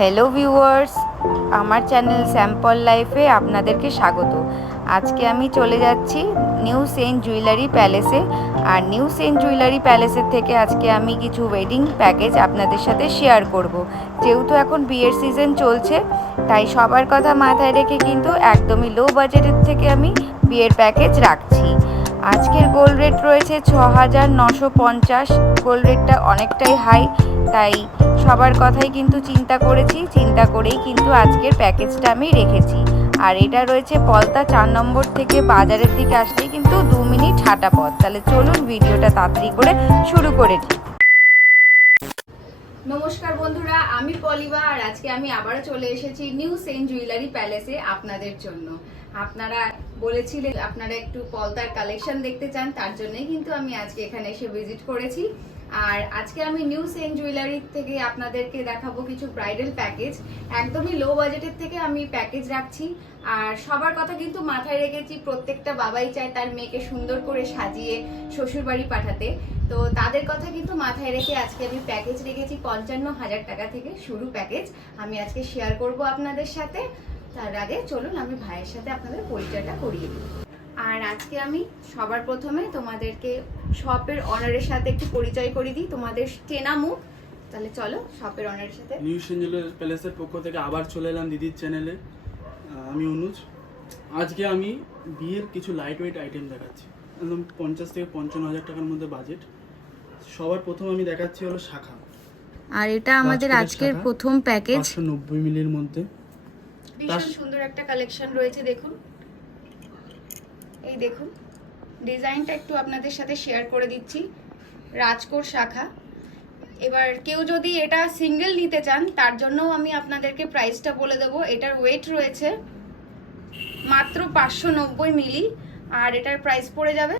Hello viewers আমার channel sample লাইফে আপনাদেরকে স্বাগত। আজকে আমি চলে যাচ্ছি নিউ সেন্ট জুয়েলারি প্যালেসে আর নিউ সেন্ট জুয়েলারি প্যালেসের থেকে আজকে আমি কিছু ওয়েডিং প্যাকেজ আপনাদের সাথে শেয়ার করব। যেহেতু এখন বিয়ের সিজন চলছে, তাই সবার কথা মাথায় রেখে কিন্তু একদমই লো বাজেটের থেকে আমি বিয়ের প্যাকেজ রাখছি। আজকের গোল্ড রেট রয়েছে ছ হাজার নশো পঞ্চাশ। গোল্ড রেটটা অনেকটাই হাই তাই সবার কথাই কিন্তু চিন্তা করেছি, চিন্তা করেই কিন্তু আজকের প্যাকেজটা আমি রেখেছি। আর এটা রয়েছে পলতা চার নম্বর থেকে বাজারের দিকে আসলেই কিন্তু দু মিনিট হাঁটা পথ। তাহলে চলুন ভিডিওটা তাড়াতাড়ি করে শুরু করে দিই। নমস্কার বন্ধুরা, আমি পলিবা আর আজকে আমি আবারও চলে এসেছি নিউ সেন্ট জুয়েলারি প্যালেসে আপনাদের জন্য। আপনারা বলেছিলেন আপনারা একটু পলতার কালেকশন দেখতে চান, তার জন্যই কিন্তু আমি আজকে এখানে এসে ভিজিট করেছি। আর আজকে আমি নিউ সেন্ট জুয়েলারি থেকে আপনাদেরকে দেখাবো কিছু ব্রাইডাল প্যাকেজ একদমই লো বাজেটের থেকে আমি প্যাকেজ রাখছি। আর সবার কথা কিন্তু মাথায় রেখেছি, প্রত্যেকটা বাবাই চায় তার মেয়েকে সুন্দর করে সাজিয়ে শ্বশুরবাড়ি পাঠাতে। তো তাদের কথা কিন্তু মাথায় রেখে আজকে আমি প্যাকেজ রেখেছি পঞ্চান্ন হাজার টাকা থেকে শুরু প্যাকেজ আমি আজকে শেয়ার করব আপনাদের সাথে। তার আগে চলুন আমি ভাইয়ের সাথে আপনাদের পরিচয়টা করিয়ে দিই। আর আজকে আমি সবার প্রথমে তোমাদেরকে শপের অনারের সাথে একটু পরিচয় করে দিই। তোমাদের চেনা মুখ। তাহলে চলো শপের অনারের সাথে। নিউ সেঞ্জেলের প্যালেসের পক্ষ থেকে আবার চলে এলাম দিদির চ্যানেলে। আমি অনুজ। আজকে আমি বিয়ের কিছু লাইট ওয়েট আইটেম দেখাচ্ছি। একদম পঞ্চাশ থেকে পঞ্চান্ন হাজার টাকার মধ্যে বাজেট সবার প্রথম আমি দেখাচ্ছি হলো শাখা। আর এটা আমাদের আজকের প্রথম প্যাকেজ নব্বই মিলির মধ্যে। ভীষণ সুন্দর একটা কালেকশন রয়েছে দেখুন। এই দেখুন ডিজাইনটা একটু আপনাদের সাথে শেয়ার করে দিচ্ছি। রাজকোট শাখা। এবার কেউ যদি এটা সিঙ্গেল নিতে চান তার জন্যও আমি আপনাদেরকে প্রাইসটা বলে দেবো। এটার ওয়েট রয়েছে মাত্র পাঁচশো নব্বই মিলি আর এটার প্রাইস পড়ে যাবে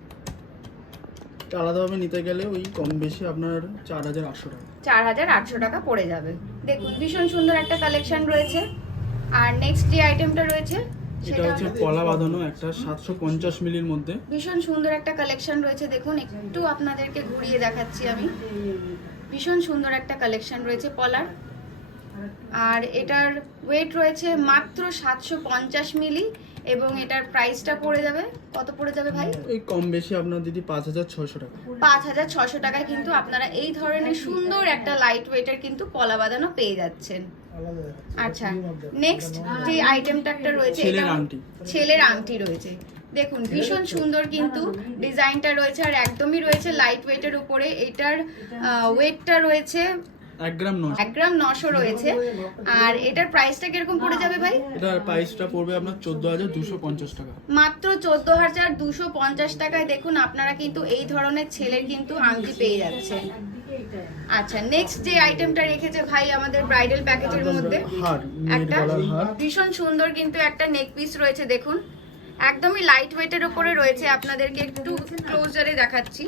আলাদাভাবে নিতে গেলে ওই কম বেশি আপনার চার হাজার আটশো টাকা। চার হাজার আটশো টাকা পড়ে যাবে। দেখুন ভীষণ সুন্দর একটা কালেকশন রয়েছে। আর নেক্সট যে আইটেমটা রয়েছে এটা সেটা হচ্ছে কলা বাঁধানো একটা সাতশো পঞ্চাশ মিলির মধ্যে। ভীষণ সুন্দর একটা কালেকশন রয়েছে দেখুন একটু আপনাদেরকে ঘুরিয়ে দেখাচ্ছি আমি। ভীষণ সুন্দর একটা কালেকশন রয়েছে পলার। আর এটার ওয়েট রয়েছে মাত্র সাতশো পঞ্চাশ মিলি এবং এটার প্রাইসটা পড়ে যাবে কত পড়ে যাবে ভাই? এই কম বেশি আপনার দিদি পাঁচ হাজার ছশো টাকা। পাঁচ হাজার ছশো টাকায় কিন্তু আপনারা এই ধরনের সুন্দর একটা লাইট ওয়েটের কিন্তু পলা বাঁধানো পেয়ে যাচ্ছেন। আচ্ছা নেক্সট যে আইটেমটা একটা রয়েছে ছেলের আংটি। ছেলের আংটি রয়েছে। দেখুন ভীষণ সুন্দর কিন্তু ডিজাইনটা রয়েছে আর একদমই রয়েছে লাইট ওয়েটের উপরে। এটার ওয়েটটা রয়েছে এক গ্রাম নয় এক গ্রাম নশো রয়েছে। আর এটার প্রাইসটা কীরকম পড়ে যাবে ভাই? এটার প্রাইসটা পড়বে আপনার চোদ্দ হাজার দুশো পঞ্চাশ টাকা। মাত্র চোদ্দ হাজার দুশো পঞ্চাশ টাকায় দেখুন আপনারা কিন্তু এই ধরনের ছেলের কিন্তু আংটি পেয়ে যাচ্ছেন। আচ্ছা নেক্সট যে আইটেমটা রেখেছে ভাই আমাদের ব্রাইডাল প্যাকেজের মধ্যে একটা ভীষণ সুন্দর কিন্তু একটা নেক পিস রয়েছে দেখুন। একদমই লাইট ওয়েটের উপরে রয়েছে আপনাদেরকে একটু ক্লোজারে দেখাচ্ছি।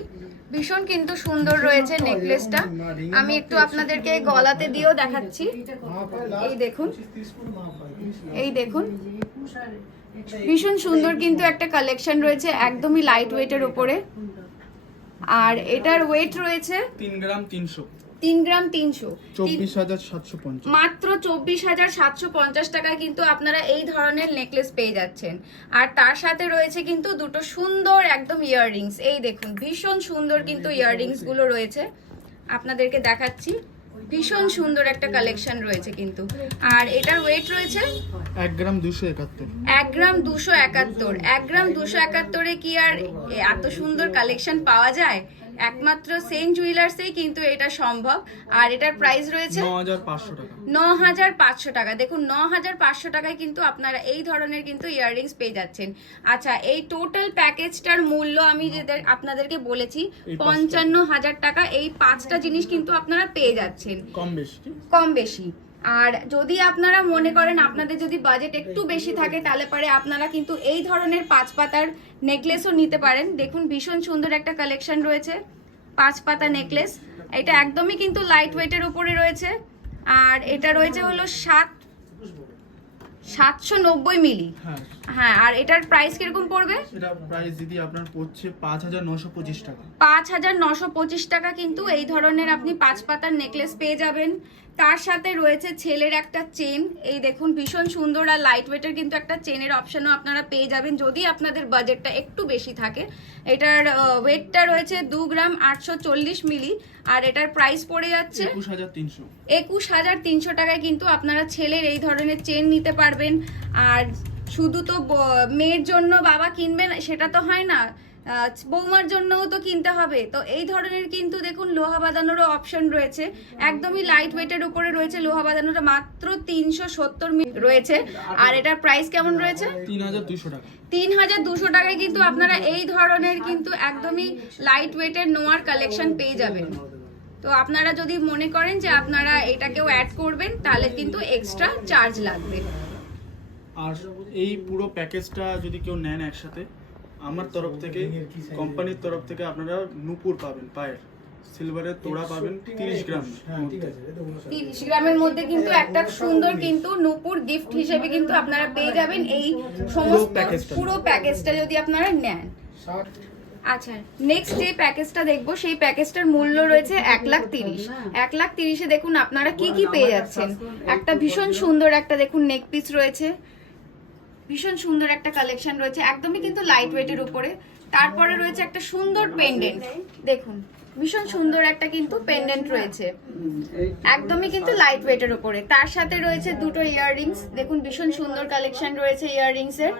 ভীষণ কিন্তু সুন্দর রয়েছে নেকলেসটা আমি একটু আপনাদেরকে গলাতে দিয়েও দেখাচ্ছি। এই দেখুন এই দেখুন। ভীষণ সুন্দর কিন্তু একটা কালেকশন রয়েছে একদমই লাইট ওয়েটের উপরে। আর এটার ওয়েট রয়েছে? তিন গ্রাম তিনশো। তিন গ্রাম তিনশো। চব্বিশ হাজার সাতশো পঞ্চাশ। মাত্র চব্বিশ হাজার সাতশো পঞ্চাশ টাকায় কিন্তু আপনারা এই ধরনের নেকলেস পেয়ে যাচ্ছেন। আর তার সাথে রয়েছে কিন্তু দুটো সুন্দর একদম ইয়াররিংস এই দেখুন ভীষণ সুন্দর কিন্তু ইয়াররিংসগুলো রয়েছে। আপনাদেরকে দেখাচ্ছি। ভীষণ সুন্দর একটা কালেকশন রয়েছে কিন্তু। আর এটার ওয়েট রয়েছে? এক গ্রাম দুশো একাত্তর। এক গ্রাম দুশো একাত্তর। এক গ্রাম দুশো একাত্তরে কি আর এত সুন্দর কালেকশন পাওয়া যায়? একমাত্র সেন্ট জুয়েলার্সেই কিন্তু এটা সম্ভব। আর এটার প্রাইস রয়েছে ন হাজার পাঁচশো টাকা। দেখুন ন হাজার পাঁচশো টাকায় কিন্তু আপনারা এই ধরনের কিন্তু ইয়াররিংস পেয়ে যাচ্ছেন। আচ্ছা এই টোটাল প্যাকেজটার মূল্য আমি যেদের আপনাদেরকে বলেছি পঞ্চান্ন হাজার টাকা। এই পাঁচটা জিনিস কিন্তু আপনারা পেয়ে যাচ্ছেন। কম বেশি কম বেশি। আর যদি আপনারা মনে করেন আপনাদের যদি বাজেট একটু বেশি থাকে তাহলে পরে আপনারা কিন্তু এই ধরনের পাঁচ পাতার নেকলেসও নিতে পারেন। দেখুন ভীষণ সুন্দর একটা কালেকশন রয়েছে পাঁচ পাতা নেকলেস এটা একদমই কিন্তু লাইট ওয়েটের উপরে রয়েছে। আর এটা রয়েছে হলো সাত সাতশো নব্বই মিলি। হ্যাঁ। হ্যাঁ আর এটার প্রাইস কীরকম পড়বে? এটা প্রাইস দিদি আপনার পড়ছে পাঁচ হাজার নশো পঁচিশ টাকা। পাঁচ হাজার নশো পঁচিশ টাকা কিন্তু এই ধরনের আপনি পাঁচ পাতার নেকলেস পেয়ে যাবেন। তার সাথে রয়েছে ছেলের একটা চেন। এই দেখুন ভীষণ সুন্দর আর লাইট ওয়েটের কিন্তু একটা চেনের অপশনও আপনারা পেয়ে যাবেন যদি আপনাদের বাজেটটা একটু বেশি থাকে। এটার ওয়েটটা রয়েছে দু গ্রাম আটশো চল্লিশ মিলি আর এটার প্রাইস পড়ে যাচ্ছে একুশ হাজার তিনশো। টাকায় কিন্তু আপনারা ছেলের এই ধরনের চেন নিতে পারবেন। আর শুধু তো মেয়ের জন্য বাবা কিনবেন সেটা তো হয় না। বৌমার জন্যও তো কিনতে হবে। তো এই ধরনের কিন্তু দেখুন লোহা বাঁধানোরও অপশন রয়েছে। একদমই লাইট ওয়েটের উপরে রয়েছে লোহা বাঁধানোটা মাত্র তিনশো সত্তর রয়েছে। আর এটার প্রাইস কেমন রয়েছে? তিন হাজার দুশো টাকায় কিন্তু আপনারা এই ধরনের কিন্তু একদমই লাইট ওয়েটের নোয়ার কালেকশন পেয়ে যাবেন। তো আপনারা যদি মনে করেন যে আপনারা এটাকেও অ্যাড করবেন তাহলে কিন্তু এক্সট্রা চার্জ লাগবে। আর এই পুরো প্যাকেজটা যদি কেউ নেন একসাথে আমার তরফ থেকে কোম্পানির তরফ থেকে আপনারা নুপুর পাবেন পায়ের। সিলভারের তোড়া পাবেন তিরিশ গ্রাম। মধ্যে। তিরিশ গ্রামের মধ্যে কিন্তু একটা সুন্দর কিন্তু নূপুর গিফট হিসেবে কিন্তু আপনারা পেয়ে যাবেন এই সমস্ত। পুরো প্যাকেজটা যদি আপনারা নেন। আচ্ছা নেক্সট যে প্যাকেজটা দেখব সেই প্যাকেজটার মূল্য রয়েছে এক লাখ তিরিশ। এক লাখ তিরিশে দেখুন আপনারা কি কি পেয়ে যাচ্ছেন। একটা ভীষণ সুন্দর একটা দেখুন নেক পিস রয়েছে। ভীষণ সুন্দর একটা কালেকশন রয়েছে, একদমই কিন্তু লাইট ওয়েটের উপরে। তারপরে রয়েছে একটা সুন্দর পেন্ডেন্ট দেখুন, ভীষণ সুন্দর একটা কিন্তু পেন্ডেন্ট রয়েছে। একদমই কিন্তু লাইট ওয়েটের উপরে। তার সাথে রয়েছে দুটো ইয়াররিংস দেখুন, ভীষণ সুন্দর কালেকশন রয়েছে ইয়াররিংস এর।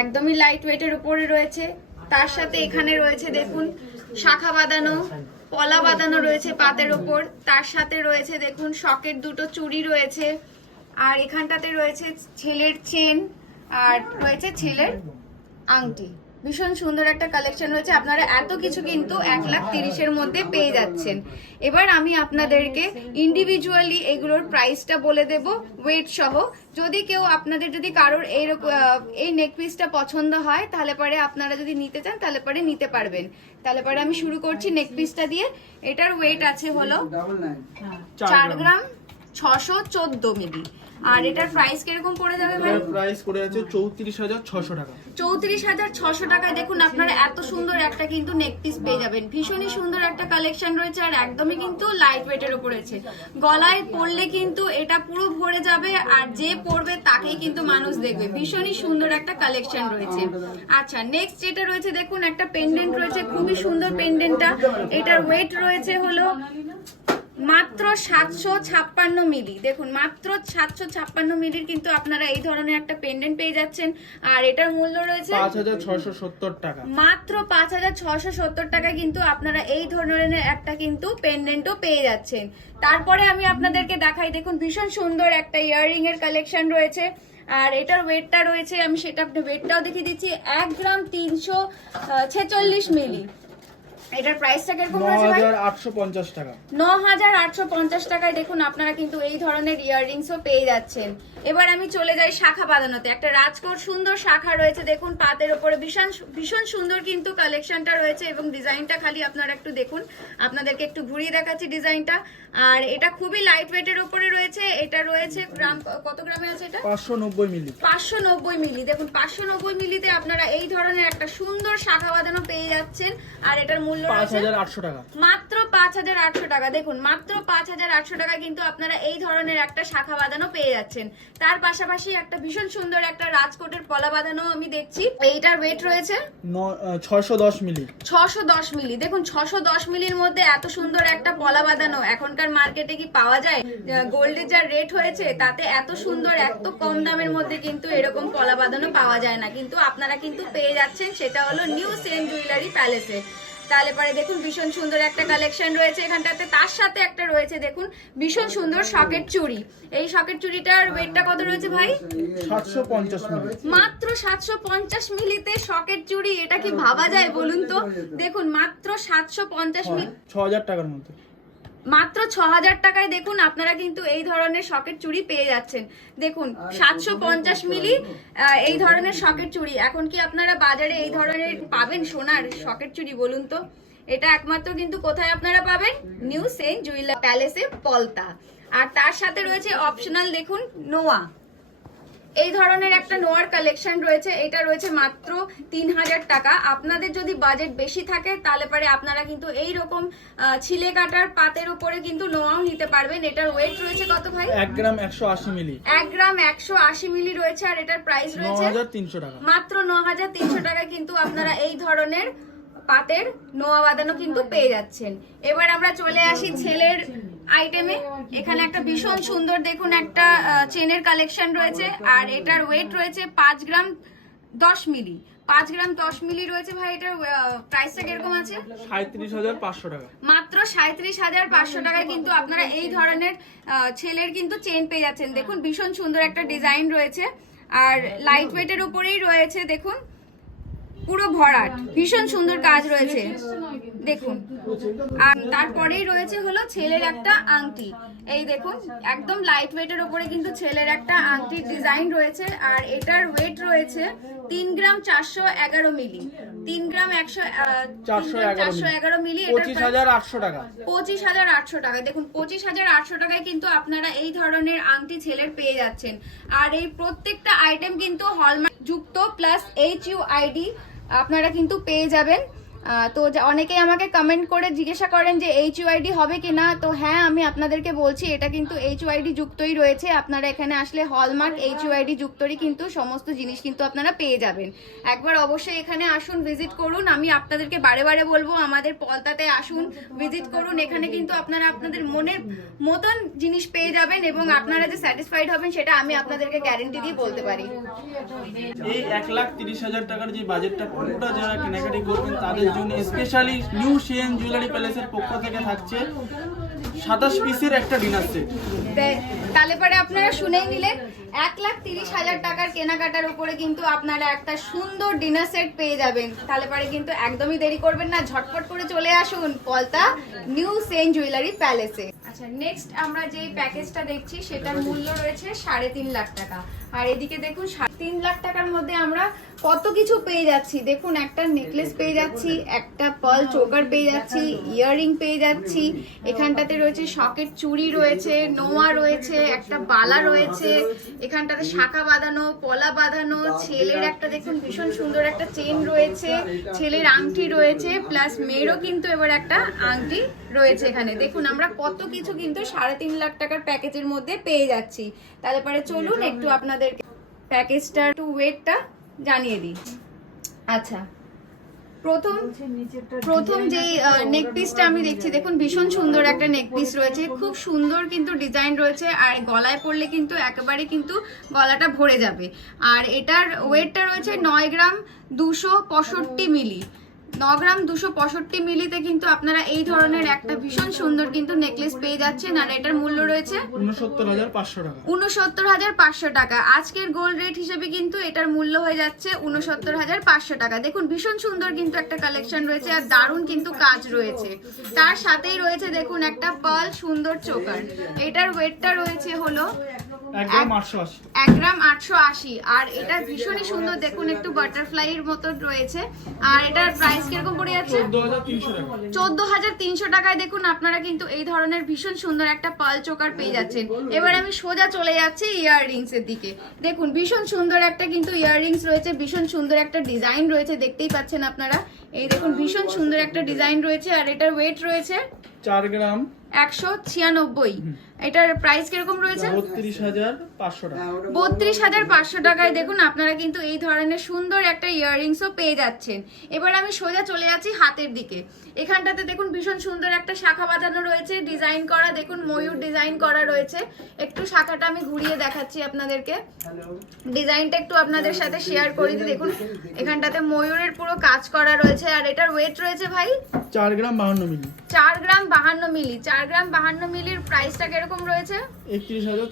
একদমই লাইট ওয়েটের উপরে রয়েছে। তার সাথে এখানে রয়েছে, দেখুন, শাখা বাঁধানো, পলা বাঁধানো রয়েছে পাতের ওপর তার সাথে রয়েছে, দেখুন শকের দুটো চুড়ি রয়েছে। আর এখানটাতে রয়েছে ছেলের চেন আর রয়েছে ছেলের আংটি। ভীষণ সুন্দর একটা কালেকশন রয়েছে আপনারা এত কিছু কিন্তু এক লাখ তিরিশের মধ্যে পেয়ে যাচ্ছেন। এবার আমি আপনাদেরকে ইন্ডিভিজুয়ালি এগুলোর প্রাইসটা বলে দেব ওয়েট সহ। যদি কেউ আপনাদের যদি কারোর এইরকম এই নেক পিসটা পছন্দ হয় তাহলে পরে আপনারা যদি নিতে চান তাহলে পরে নিতে পারবেন। তাহলে পরে আমি শুরু করছি নেক পিসটা দিয়ে। এটার ওয়েট আছে হলো চার গ্রাম ছশো চোদ্দ মিলি। আর এটার প্রাইস কীরকম পড়ে যাবে ভাই প্রাইস করে আছে চৌত্রিশ হাজার ছশো টাকা। চৌত্রিশ হাজার ছশো টাকায় দেখুন আপনারা এত সুন্দর একটা কিন্তু নেক পিস পেয়ে যাবেন। ভীষণই সুন্দর একটা কালেকশন রয়েছে আর একদমই কিন্তু লাইট ওয়েটের উপর রয়েছে। গলায় পরলে কিন্তু এটা পুরো ভরে যাবে আর যে পরবে তাকেই কিন্তু মানুষ দেখবে। ভীষণই সুন্দর একটা কালেকশন রয়েছে। আচ্ছা নেক্সট যেটা রয়েছে দেখুন একটা পেন্ডেন্ট রয়েছে খুবই সুন্দর পেন্ডেন্টটা এটার ওয়েট রয়েছে হলো মাত্র সাতশো ছাপ্পান্ন মিলি। দেখুন মাত্র সাতশো ছাপ্পান্ন মিলির কিন্তু আপনারা এই ধরনের একটা পেন্ডেন্ট পেয়ে যাচ্ছেন। আর এটার মূল্য রয়েছে পাঁচ হাজার ছশো সত্তর টাকা। মাত্র পাঁচ হাজার ছশো সত্তর টাকা কিন্তু আপনারা এই ধরনের একটা কিন্তু পেন্ডেন্টও পেয়ে যাচ্ছেন। তারপরে আমি আপনাদেরকে দেখাই দেখুন ভীষণ সুন্দর একটা ইয়াররিং এর কালেকশন রয়েছে। আর এটার ওয়েটটা রয়েছে আমি সেটা ওয়েটটাও দেখিয়ে দিচ্ছি এক গ্রাম তিনশো ছেচল্লিশ মিলি। এটার প্রাইসটা কীরকম ন রয়েছে ভাই? হাজার আটশো পঞ্চাশ টাকা। ন হাজার আটশো পঞ্চাশ টাকায় দেখুন আপনারা কিন্তু এই ধরনের ইয়াররিংসও পেয়ে যাচ্ছেন। এবার আমি চলে যাই শাখা বাঁধানোতে। একটা রাজকোট সুন্দর শাখা রয়েছে দেখুন পাতের ওপরে। ভীষণ ভীষণ সুন্দর কিন্তু কালেকশনটা রয়েছে এবং ডিজাইনটা খালি আপনারা একটু দেখুন। আপনাদেরকে একটু ঘুরিয়ে দেখাচ্ছি ডিজাইনটা আর এটা খুবই লাইট ওয়েটের ওপরে রয়েছে। এটা রয়েছে গ্রাম কত গ্রামে আছে এটা? পাঁচশো নব্বই মিলি। পাঁচশো নব্বই মিলি। দেখুন পাঁচশো নব্বই মিলিতে আপনারা এই ধরনের একটা সুন্দর শাখা বাঁধানো পেয়ে যাচ্ছেন। আর এটার মূল্য আটশো টাকা। মাত্র পাঁচ হাজার আটশো টাকা। দেখুন মাত্র পাঁচ হাজার আটশো টাকা কিন্তু আপনারা এই ধরনের একটা শাখা বাঁধানো পেয়ে যাচ্ছেন। তার পাশাপাশি একটা ভীষণ সুন্দর একটা রাজকোটের পলা বাঁধানো আমি দেখছি। এইটার ওয়েট রয়েছে? ছশো দশ মিলি। ছশো দশ মিলি। দেখুন ছশো দশ মিলির মধ্যে এত সুন্দর একটা পলা বাঁধানো। এখনকার মার্কেটে কি পাওয়া যায়? গোল্ডের যা রেট হয়েছে তাতে এত সুন্দর এত কম দামের মধ্যে কিন্তু এরকম পলা বাঁধানো পাওয়া যায় না। কিন্তু আপনারা কিন্তু পেয়ে যাচ্ছেন সেটা হলো নিউ সেন জুয়েলারি প্যালেসে তাহলে পরে দেখুন ভীষণ সুন্দর একটা কালেকশন রয়েছে এখানটাতে। তার সাথে একটা রয়েছে দেখুন ভীষণ সুন্দর সকেট চুড়ি। এই সকেট চুড়িটার ওয়েটটা কত রয়েছে ভাই? সাতশো পঞ্চাশ মিলি। মাত্র সাতশো পঞ্চাশ মিলিতে সকেট চুড়ি এটা কি ভাবা যায় বলুন তো? দেখুন মাত্র সাতশো পঞ্চাশ মিলি ছ হাজার টাকার মধ্যে। মাত্র ছ হাজার টাকায় দেখুন আপনারা কিন্তু এই ধরনের শখের চুড়ি পেয়ে যাচ্ছেন। দেখুন সাতশো পঞ্চাশ মিলি এই ধরনের শখের চুড়ি। এখন কি আপনারা বাজারে এই ধরনের পাবেন সোনার শখের চুড়ি বলুন তো? এটা একমাত্র কিন্তু কোথায় আপনারা পাবেন? নিউ সেন্ট জুইলা প্যালেসে পলতা। আর তার সাথে রয়েছে অপশনাল দেখুন নোয়া। এই ধরনের একটা নোয়ার কালেকশন রয়েছে এটা রয়েছে মাত্র তিন হাজার টাকা। আপনাদের যদি বাজেট বেশি থাকে তাহলে পরে আপনারা কিন্তু এই রকম ছিলে কাটার পাতের উপরে কিন্তু নোয়াও নিতে পারবেন। এটার ওয়েট রয়েছে কত ভাই? এক গ্রাম একশো আশি মিলি। এক গ্রাম একশো আশি মিলি রয়েছে আর এটার প্রাইস রয়েছে টাকা। মাত্র ন হাজার তিনশো টাকায় কিন্তু আপনারা এই ধরনের পাতের নোয়া বাঁধানো কিন্তু পেয়ে যাচ্ছেন। এবার আমরা চলে আসি ছেলের আইটেমে এখানে একটা ভীষণ সুন্দর দেখুন একটা চেনের কালেকশন রয়েছে আর এটার ওয়েট রয়েছে পাঁচ গ্রাম দশ মিলি। পাঁচ গ্রাম দশ মিলি রয়েছে ভাই এটার প্রাইসটা কীরকম আছে? সাঁত্রিশ হাজার পাঁচশো টাকা। মাত্র সাঁত্রিশ হাজার পাঁচশো টাকায় কিন্তু আপনারা এই ধরনের ছেলের কিন্তু চেন পেয়ে যাচ্ছেন। দেখুন ভীষণ সুন্দর একটা ডিজাইন রয়েছে। আর লাইট ওয়েটের উপরেই রয়েছে দেখুন পুরো ভরাট ভীষণ সুন্দর কাজ রয়েছে। দেখুন। আর তারপরেই রয়েছে হলো ছেলের একটা আংটি। এই দেখুন একদম লাইট ওয়েটের উপরে কিন্তু ছেলের একটা আংটির ডিজাইন রয়েছে। আর এটার ওয়েট রয়েছে তিন গ্রাম চারশো এগারো মিলি। তিন গ্রাম একশো আহ, তিন গ্রাম 411 চারশো এগারো মিলি পঁচিশ হাজার আটশো টাকা। পঁচিশ হাজার আটশো টাকা। দেখুন পঁচিশ হাজার আটশো টাকায় কিন্তু আপনারা এই ধরনের আংটি ছেলের পেয়ে যাচ্ছেন। আর এই প্রত্যেকটা আইটেম কিন্তু হলমার্ক যুক্ত প্লাস এইচ ইউ আইডি আপনারা কিন্তু পেয়ে যাবেন। তো অনেকেই আমাকে কমেন্ট করে জিজ্ঞাসা করেন যে এইচ ইউআইডি হবে কি না তো হ্যাঁ আমি আপনাদেরকে বলছি, এটা কিন্তু এইচ ইউআইডি যুক্তই রয়েছে। আপনারা এখানে আসলে হলমার্ক এইচ ইউআইডি যুক্তরই কিন্তু সমস্ত জিনিস কিন্তু আপনারা পেয়ে যাবেন। একবার অবশ্যই এখানে আসুন ভিজিট করুন। আমি আপনাদেরকে বারে বারে বলব, আমাদের পলতাতে আসুন ভিজিট করুন। এখানে কিন্তু আপনারা আপনাদের মনের মতন জিনিস পেয়ে যাবেন এবং আপনারা যে স্যাটিসফাইড হবেন, সেটা আমি আপনাদেরকে গ্যারেন্টি দিয়ে বলতে পারি। এই এক লাখ তিরিশ হাজার টাকার যে বাজেটটা পুরোটা যারা কেনাকাটি করবেন, তাদের জন্য স্পেশালি নিউ সিএন জুয়েলারি প্যালেসের পক্ষ থেকে থাকছে সাতাশ পিসের একটা ডিনার সেট তাহলে পরে আপনারা শুনেই নিলেন, এক লাখ তিরিশ হাজার টাকার কেনাকাটার উপরে কিন্তু আপনারা একটা সুন্দর ডিনার সেট পেয়ে যাবেন। তাহলে পরে কিন্তু একদমই দেরি করবেন না, ঝটপট করে চলে আসুন পলতা নিউ সেন জুয়েলারি প্যালেসে আচ্ছা নেক্সট আমরা যে প্যাকেজটা দেখছি, সেটার মূল্য রয়েছে সাড়ে তিন লাখ টাকা। আর এদিকে দেখুন সাড়ে তিন লাখ টাকার মধ্যে আমরা কত কিছু পেয়ে যাচ্ছি। দেখুন একটা নেকলেস পেয়ে যাচ্ছি একটা পার্ল চোকার পেয়ে যাচ্ছি ইয়াররিং পেয়ে যাচ্ছি এখানটাতে রয়েছে শকেট চুড়ি রয়েছে নোয়া রয়েছে একটা বালা রয়েছে এখানটাতে শাখা বাঁধানো পলা বাঁধানো ছেলের একটা দেখুন ভীষণ সুন্দর একটা চেন রয়েছে ছেলের আংটি রয়েছে প্লাস মেয়েরও কিন্তু এবার একটা আংটি রয়েছে এখানে। দেখুন আমরা কত কিছু কিন্তু সাড়ে তিন লাখ টাকার প্যাকেজের মধ্যে পেয়ে যাচ্ছি। তাহলে পরে চলুন একটু আপনাদের প্যাকেজটা একটু ওয়েটটা জানিয়ে দিই। আচ্ছা। প্রথম প্রথম যে নেক পিসটা আমি দেখছি দেখুন ভীষণ সুন্দর একটা নেক পিস রয়েছে। খুব সুন্দর কিন্তু ডিজাইন রয়েছে আর গলায় পড়লে কিন্তু একেবারে কিন্তু গলাটা ভরে যাবে। আর এটার ওয়েটটা রয়েছে নয় গ্রাম দুশো পঁয়ষট্টি মিলি। ন গ্রাম দুশো পঁয়ষট্টি মিলিতে কিন্তু আপনারা এই ধরনের একটা ভীষণ সুন্দর কিন্তু নেকলেস পেয়ে যাচ্ছেন আর এটার মূল্য রয়েছে উনসত্তর হাজার পাঁচশো টাকা। উনসত্তর হাজার পাঁচশো টাকা। আজকের গোল্ড রেট হিসেবে কিন্তু এটার মূল্য হয়ে যাচ্ছে উনসত্তর হাজার পাঁচশো টাকা। দেখুন ভীষণ সুন্দর কিন্তু একটা কালেকশন রয়েছে আর দারুণ কিন্তু কাজ রয়েছে। তার সাথেই রয়েছে দেখুন একটা পার্ল সুন্দর চোকার। এটার ওয়েটটা রয়েছে হলো এক গ্রাম আটশো আশি। আর এটা ভীষণই সুন্দর দেখুন একটু বাটারফ্লাই এর মতো রয়েছে। আর এটার প্রাইস কীরকম পড়ে যাচ্ছে? চোদ্দ হাজার তিনশো টাকায় দেখুন, আপনারা কিন্তু এই ধরনের ভীষণ সুন্দর একটা পাল চোকার পেয়ে যাচ্ছেন। এবার আমি সোজা চলে যাচ্ছি ইয়াররিংস এর দিকে। দেখুন, ভীষণ সুন্দর একটা কিন্তু ইয়াররিংস রয়েছে, ভীষণ সুন্দর একটা ডিজাইন রয়েছে, দেখতেই পাচ্ছেন আপনারা। এই দেখুন, ভীষণ সুন্দর একটা ডিজাইন রয়েছে, আর এটার ওয়েট রয়েছে? চার গ্রাম। একশো ছিয়ানব্বই। এটার প্রাইস কীরকম রয়েছে? বত্রিশ হাজার পাঁচশো টাকায় দেখুন আপনারা কিন্তু এই ধরনের সুন্দর একটা ইয়াররিংসও পেয়ে যাচ্ছেন। এবার আমি সোজা চলে যাচ্ছি হাতের দিকে। এখানটাতে দেখুন ভীষণ সুন্দর একটা শাখা বাঁধানো রয়েছে ডিজাইন করা দেখুন ময়ূর ডিজাইন করা রয়েছে। একটু শাখাটা আমি ঘুরিয়ে দেখাচ্ছি আপনাদেরকে। ডিজাইনটা একটু আপনাদের সাথে শেয়ার করি দেখুন এখানটাতে ময়ূরের পুরো কাজ করা রয়েছে আর এটার ওয়েট রয়েছে ভাই? চার গ্রাম বাহান্ন মিলি। চার গ্রাম বাহান্ন মিলি চার গ্রাম বাহান্ন মিলির প্রাইসটা কীরকম রয়েছে? একত্রিশ হাজার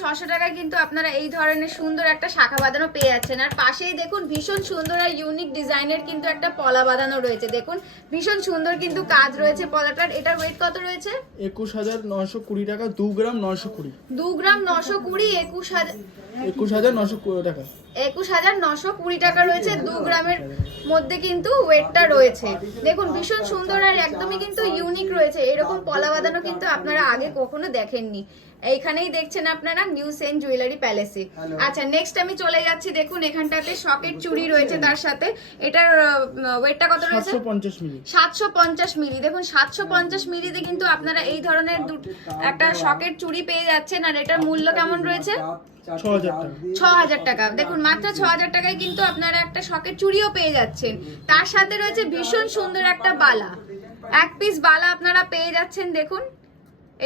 ছশো টাকা। কিন্তু আপনারা এই ধরনের সুন্দর একটা শাখা বাঁধানো পেয়ে যাচ্ছেন। আর পাশেই দেখুন ভীষণ সুন্দর আর ইউনিক ডিজাইনের কিন্তু একটা পলা বাঁধানো রয়েছে। দেখুন ভীষণ সুন্দর কিন্তু কাজ রয়েছে পলাটার। এটার ওয়েট কত রয়েছে? একুশ হাজার নশো কুড়ি টাকা দু গ্রাম নশো কুড়ি। দু গ্রাম নশো কুড়ি একুশ হাজার একুশ হাজার নশো কুড়ি টাকা। একুশ হাজার নশো কুড়ি টাকা রয়েছে দু গ্রামের মধ্যে কিন্তু ওয়েটটা রয়েছে। দেখুন ভীষণ সুন্দর আর একদমই কিন্তু ইউনিক রয়েছে। এরকম পলা বাঁধানো কিন্তু আপনারা আগে কখনো দেখেন আসবেননি এইখানেই দেখছেন আপনারা নিউ সেন জুয়েলারি প্যালেসে আচ্ছা নেক্সট আমি চলে যাচ্ছি দেখুন এখানটাতে শকেট চুড়ি রয়েছে তার সাথে। এটার ওয়েটটা কত রয়েছে? সাতশো পঞ্চাশ মিলি। সাতশো পঞ্চাশ মিলি। দেখুন সাতশো পঞ্চাশ মিলিতে কিন্তু আপনারা এই ধরনের একটা শকেট চুড়ি পেয়ে যাচ্ছেন আর এটার মূল্য কেমন রয়েছে? ছ হাজার টাকা। ছ হাজার টাকা। দেখুন মাত্র ছ হাজার টাকায় কিন্তু আপনারা একটা শকের চুড়িও পেয়ে যাচ্ছেন। তার সাথে রয়েছে ভীষণ সুন্দর একটা বালা। এক পিস বালা আপনারা পেয়ে যাচ্ছেন দেখুন।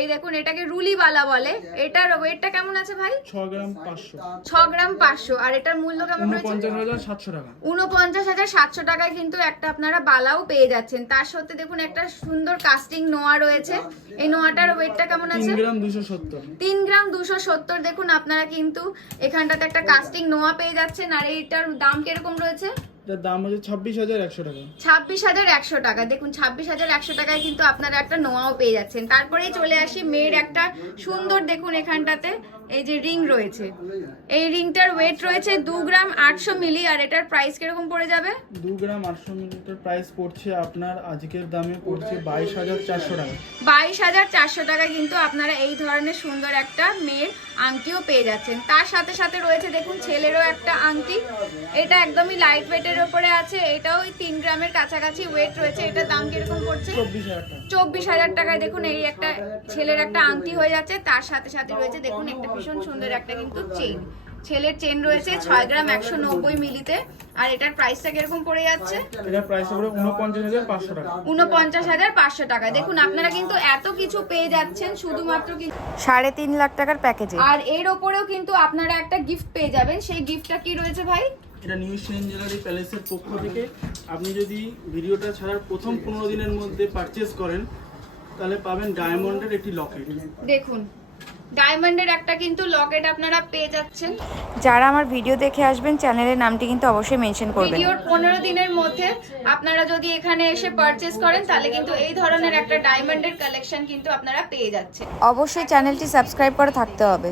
এই দেখুন এটাকে রুলি বালা। বলে এটার ওয়েটটা কেমন আছে ভাই? ছ গ্রাম পাঁচশো। ছ গ্রাম পাঁচশো। আর এটার মূল্য কেমন রয়েছে? উনপঞ্চাশ হাজার সাতশো টাকা। উনপঞ্চাশ হাজার সাতশো টাকায় কিন্তু একটা আপনারা বালাও পেয়ে যাচ্ছেন। তার সাথে দেখুন একটা সুন্দর কাস্টিং নোয়া রয়েছে। এই নোয়াটার ওয়েটটা কেমন আছে? গ্রাম দুশো সত্তর। তিন গ্রাম দুশো সত্তর দেখুন আপনারা কিন্তু এখানটাতে একটা কাস্টিং নোয়া পেয়ে যাচ্ছেন। আর এইটার দাম কীরকম রয়েছে? এটার দাম হচ্ছে ছাব্বিশ হাজার একশো টাকা। ছাব্বিশ হাজার একশো টাকা। দেখুন ছাব্বিশ হাজার একশো টাকায় কিন্তু আপনারা একটা নোয়াও পেয়ে যাচ্ছেন। তারপরেই চলে আসি মেয়ের একটা সুন্দর দেখুন এখানটাতে এই যে রিং রয়েছে। এই রিংটার ওয়েট রয়েছে দু গ্রাম আটশো মিলি আর এটার প্রাইস কীরকম পড়ে যাবে? দু গ্রাম আটশো মিলিটার প্রাইস পড়ছে আপনার আজকের দামে পড়ছে বাইশ হাজার চারশো টাকা। বাইশ হাজার চারশো টাকা কিন্তু আপনারা এই ধরনের সুন্দর একটা মেয়ের আংটিও পেয়ে যাচ্ছেন। তার সাথে সাথে রয়েছে দেখুন ছেলেরও একটা আংটি। এটা একদমই লাইট ওয়েটের ওপরে আছে এটাও ওই তিন গ্রামের কাছাকাছি ওয়েট রয়েছে এটার দাম কীরকম পড়ছে? চব্বিশ হাজার টাকায় দেখুন এই একটা ছেলের একটা আংটি হয়ে যাচ্ছে তার সাথে সাথে রয়েছে দেখুন একটা ভীষণ সুন্দর একটা কিন্তু চেন ছেলের চেন রয়েছে ছয় গ্রাম একশো নব্বই মিলিতে আর এটার প্রাইসটা কীরকম পড়ে যাচ্ছে? এটার উনপঞ্চাশ হাজার পাঁচশো টাকা। উনপঞ্চাশ হাজার পাঁচশো টাকা। দেখুন আপনারা কিন্তু এত কিছু পেয়ে যাচ্ছেন শুধুমাত্র কিন্তু সাড়ে তিন লাখ টাকার প্যাকেজে আর এর ওপরেও কিন্তু আপনারা একটা গিফট পেয়ে যাবেন। সেই গিফটটা কি রয়েছে ভাই? এটা নিউ সেন জুয়েলারি প্যালেসের পক্ষ থেকে। আপনি যদি ভিডিওটা ছাড়ার প্রথম পনেরো দিনের মধ্যে পারচেস করেন তাহলে পাবেন ডায়মন্ডের একটি লকেট দেখুন ডায়মন্ডের একটা কিন্তু লকেট আপনারা পেয়ে যাচ্ছেন। যারা আমার ভিডিও দেখে আসবেন চ্যানেলের নামটি কিন্তু অবশ্যই মেনশন করবেন। ভিডিওর পনেরো দিনের মধ্যে আপনারা যদি এখানে এসে পারচেস করেন তাহলে কিন্তু এই ধরনের একটা ডায়মন্ডের কালেকশন কিন্তু আপনারা পেয়ে যাচ্ছেন। অবশ্যই চ্যানেলটি সাবস্ক্রাইব করে থাকতে হবে।